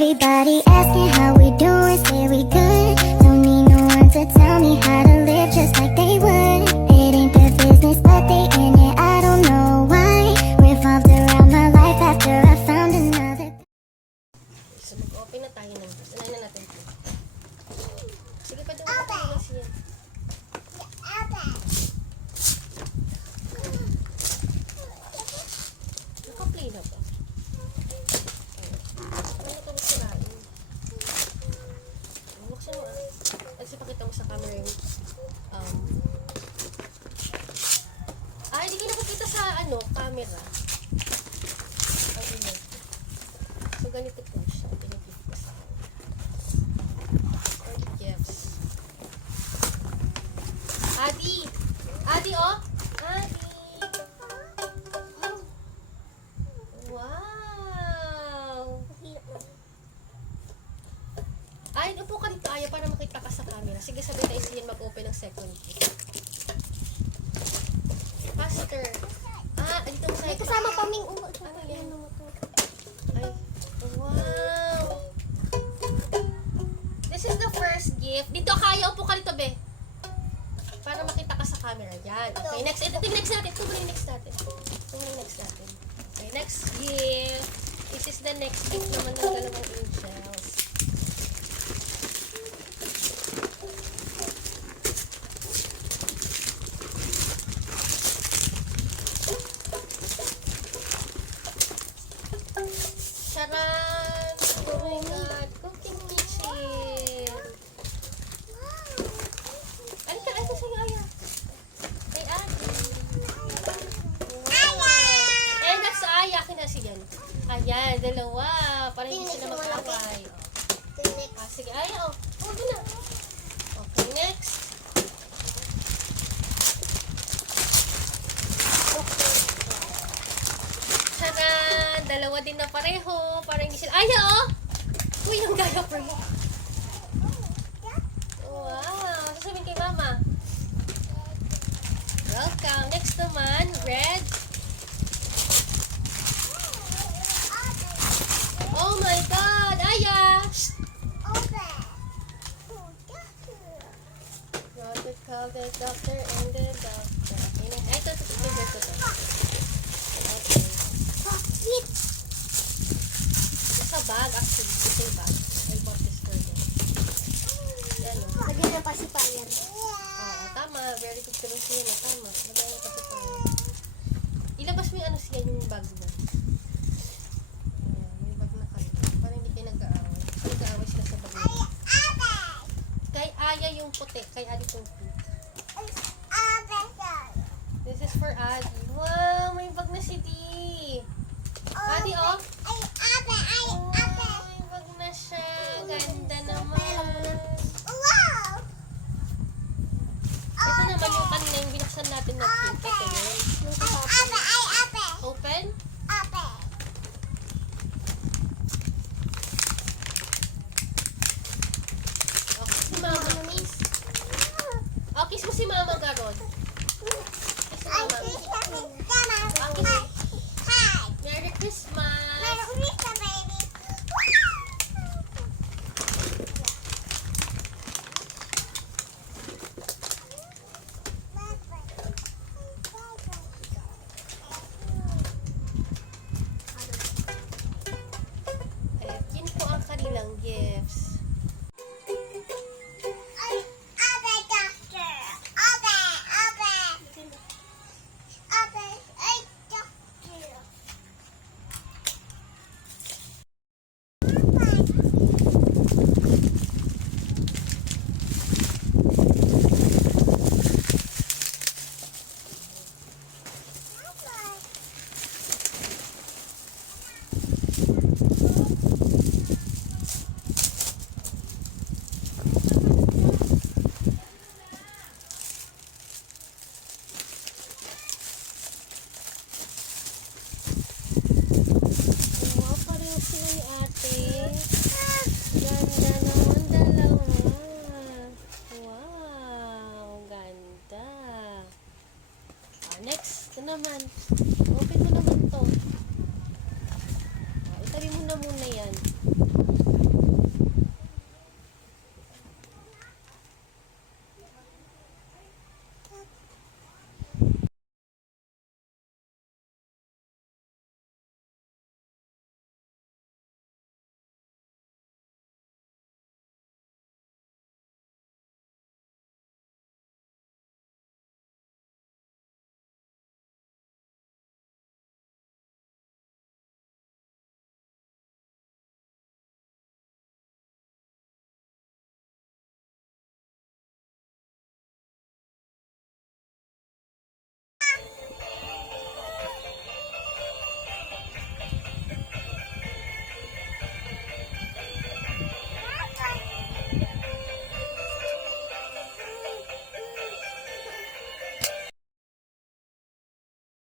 Everybody asking how we doing, say we good. Don't need no one to tell me how to live just like they would. It ain't their business, but they in it, I don't know why. Revolved around my life after I found another. So, mag-open na tayo ng box. Anayin na natin ito. Sige, pwede mo tayo siya. Naka-play na ba? Ano ito masirain? Buksan mo ah. Kasi pakita mo sa camera yung hindi ko nakakita sa camera. Ang image. So, ganito po siya. Pinag-gift ko sa akin. Or gifts. Adi! Adi, oh! Adi! Wow! Ay, upo ka dito, Aya, para makita ka sa camera. Sige, sabi tayo siya mag-open ng second gift. Faster! Dito mo sa'yo. Kasama pa ming Ay, wow! This is the first gift. Dito, Kaya, upo ka dito, be. Para makita ka sa camera. Yan. Okay, next. Ito yung next natin. Ito yung next natin. Okay, next gift. This is the next gift naman ng dalawang angels. Charan! Oh my God! Cooking kitchen! Ano ka? Ano sa'yo, Aya? Kay Ate. Wow! Eh, that's Aya. Kinasiyan. Ayan, dalawa. Para hindi sila mag-away. Sige, Aya, oh. Huwag na. Okay, next. Charan! Dalawa din na pareho. Para hindi sila... Aya, oh! Uy, yung diaper mo. Wow! Sasabihin kay Mama. Welcome. Next naman, red. Oh my God! Aya! Robert called the doctor and the doctor. Okay, next. Ito. Okay. Sa bag, actually. Ito yung bag. I bought this for them. Yan o. Lagyan na pasipayan. Oo, tama. Very good ka rin siya. Tama. Lagyan na kasi tayo. Ilabas mo yung siya yung bag mo. Ayan, may bag na kayo. Para hindi kayo nag-aaway. Nag-aaway sila sa bag mo. Kay Aya yung puti. Kay Adi yung puti. This is for Adi. Wow, may bag na si Dee. Adi, oh. Oh, may bag na siya. Ganda naman. Ito naman yung kanina yung binuksan natin na pink. Ito yun. Open? Okay, si Mama. Oh, kiss mo si Mama, Garod. Kiss si Mama. Merry Christmas! Ayan, yun po ang kanilang gifts.